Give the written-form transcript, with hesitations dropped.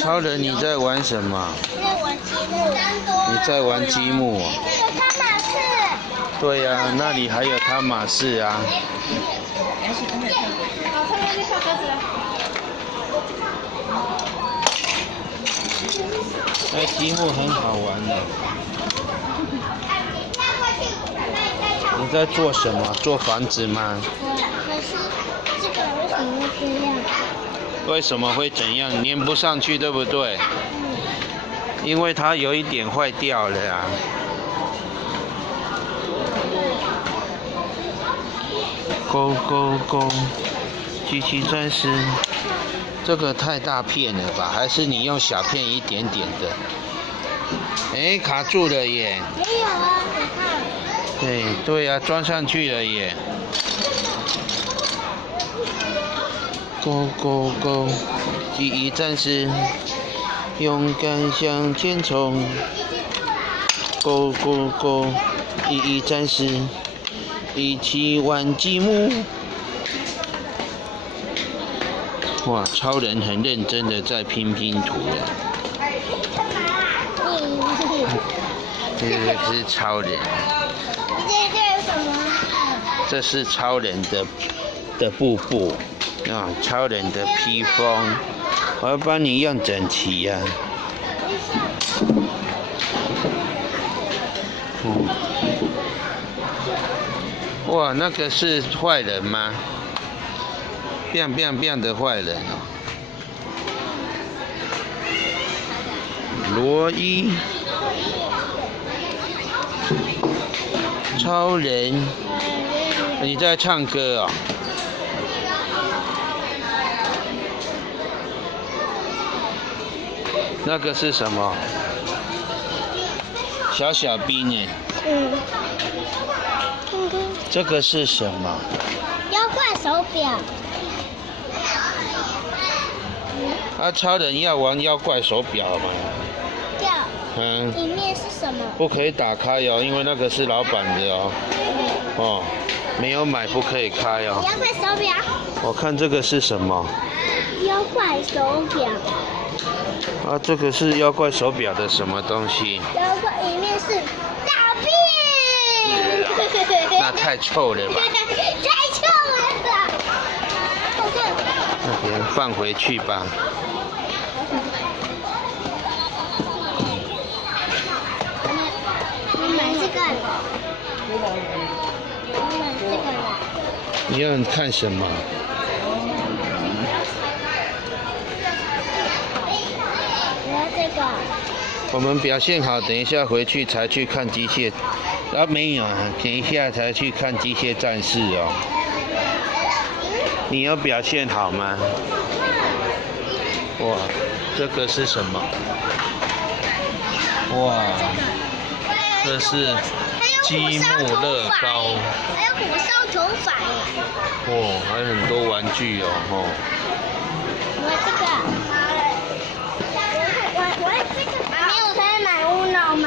超人，你在玩什么？在玩积木。你在玩积木哦？有汤马士。对呀、那里还有汤马士啊。那积木很好玩的。你在做什么？做房子吗？可是这个为什么会这样？为什么会怎样？粘不上去，对不对？因为它有一点坏掉了啊。勾勾勾，机器战士，这个太大片了吧？还是你用小片一点点的？哎，卡住了耶！没有啊，你看。对呀、装上去了耶！勾勾勾，记忆战士，勇敢向前冲！勾勾勾，记忆战士，一起玩积木。哇，超人很认真的在拼拼图了。这个是超人。这是什么？这是超人的布布啊，超人的披风，我要帮你用整齐呀、哇，那个是坏人吗？biang biang biang的坏人哦。罗伊，超人，你在唱歌哦？那个是什么？小小兵哎。这个是什么？妖怪手表。啊，超人要玩妖怪手表吗？要。里面是什么？不可以打开哦，因为那个是老板的哦。哦，没有买不可以开哦。妖怪手表。我看这个是什么？妖怪手表。啊，这个是妖怪手表的什么东西？妖怪里面是大便。那太臭了吧？太臭了吧！那边放回去吧。你买这个。我买这个了。你要看什么？我要这个。我们表现好，等一下回去才去看机械。啊，没有啊，等一下才去看机械战士哦。你有表现好吗？哇，这个是什么？哇，这是积木乐高。还有火烧头发耶。哦，还有很多玩具哦，哦。我这个。我这个。没有可以买乌脑吗？